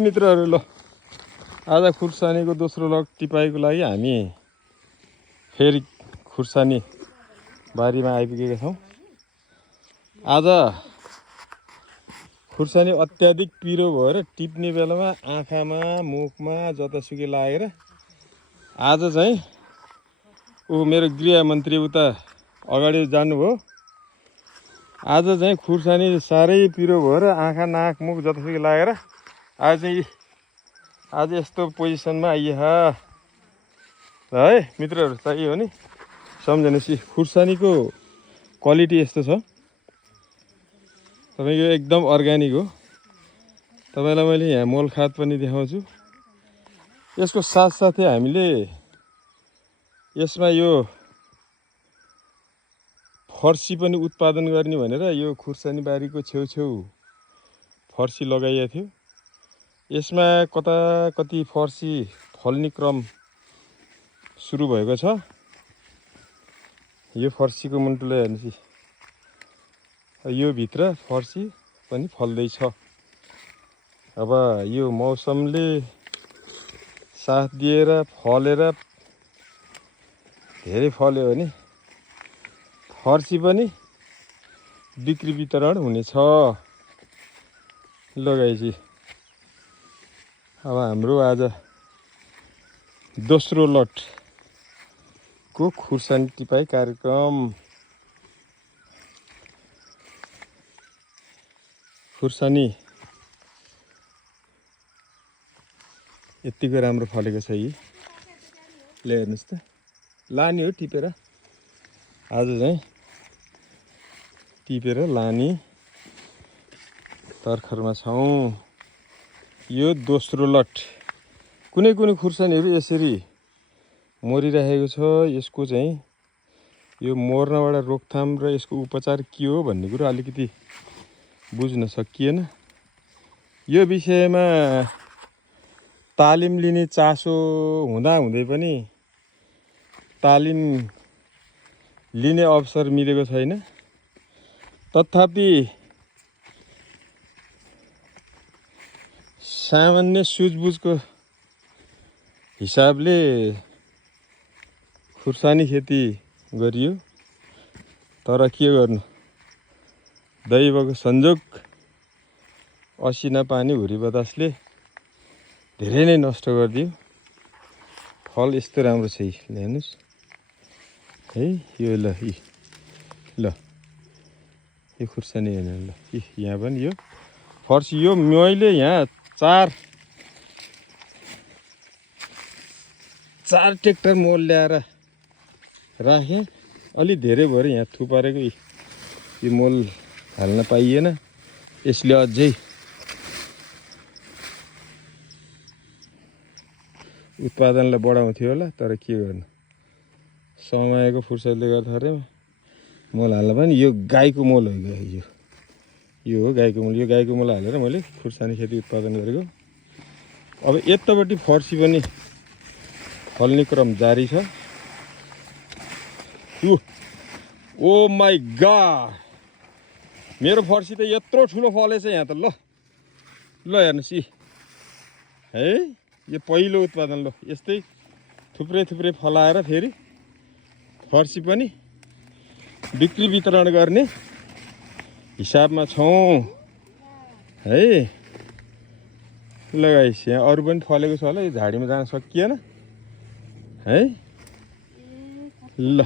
मित्रहरू ल आज खुर्सानीको दोस्रो लग टिपाइको लागि हामी फेरि खुर्सानी बारीमा आइपुगेका छौँ। आज खुर्सानी अत्याधिक पिरो भएर टिप्ने बेलामा आँखामा मुखमा जतासुकै लागेर आज चाहिँ मेरो गृहमन्त्री उता अगाडि जानुभयो। आज चाहिँ खुर्सानी साह्रै पिरो भएर आँखा नाक मुख जतासुकै लागेर आज यस्तो पोजिसनमा आइए है मित्रहरू। चाहियो भने सम्झनुहोस् खुर्सानीको क्वालिटी यस्तो छ, तपाईँको एकदम अर्ग्यानिक हो। तपाईँलाई मैले यहाँ मोल खाद पनि देखाउँछु। यसको साथसाथै हामीले यसमा यो फर्सी पनि उत्पादन गर्ने भनेर यो खुर्सानी बारीको छेउछेउ फर्सी लगाइएको थियो। यसमा कता कति फर्सी फल्ने क्रम सुरु भएको छ। यो फर्सीको मुन्टुलाई हेर्नुहोस्, यो भित्र फर्सी पनि फल्दैछ। अब यो मौसमले साथ दिएर फलेर धेरै फल्यो भने फर्सी पनि बिक्री वितरण हुनेछ। लगाइছি अब हाम्रो आज दोस्रो लटको खुर्सानी टिपाइ कार्यक्रम। खुर्सानी यतिको राम्रो फलेको छ। यी ले हेर्नुहोस् त, लाने हो टिपेर। आज चाहिँ टिपेर लाने तर्खरमा छौँ। यो दोस्रो लट। कुनै कुनै खुर्सानीहरू यसरी मरिरहेको छ। यसको चाहिँ यो मर्नबाट रोकथाम र यसको उपचार के हो भन्ने कुरो अलिकति बुझ्न सकिएन। यो विषयमा तालिम लिने चासो हुँदाहुँदै पनि तालिम लिने अवसर मिलेको छैन। तथापि सामान्य सुझबुझको हिसाबले खुर्सानी खेती गरियो। तर के गर्नु, दैवको संजोग, असिना पानी हुरी बतासले धेरै नै नष्ट गरिदियो। फल यस्तो राम्रो छ। हेर्नुहोस् है, यो ल यो खुर्सानी हेर्नु ल। यहाँ पनि यो फर्सी, यो मैले यहाँ चार ट्र्याक्टर मोल ल्याएर राखेँ। अलि धेरै भएर यहाँ थुपारेको यो मोल हाल्न पाइएन। यसले अझै उत्पादनलाई बढाउँथ्यो होला। तर के गर्नु, समयको फुर्सदले गर्दाखेरि मोल हाल्न पनि। यो गाईको मोल हो। यो हो गाईको मोल। यो गाईको मोल हालेर मैले खुर्सानी खेती उत्पादन गरेको। अब यतापट्टि फर्सी पनि फल्ने क्रम जारी छ। ओ माई गॉड, मेरो फर्सी त यत्रो ठुलो फलेछ यहाँ त। ल हेर्नुहोस् है, यो पहिलो उत्पादन। ल यस्तै थुप्रै फलाएर फेरि फर्सी पनि बिक्री वितरण गर्ने हिसाबमा छौँ है। लगाइस यहाँ अरू पनि फलेको छ होला। यो झाडीमा जान सकिएन है। ल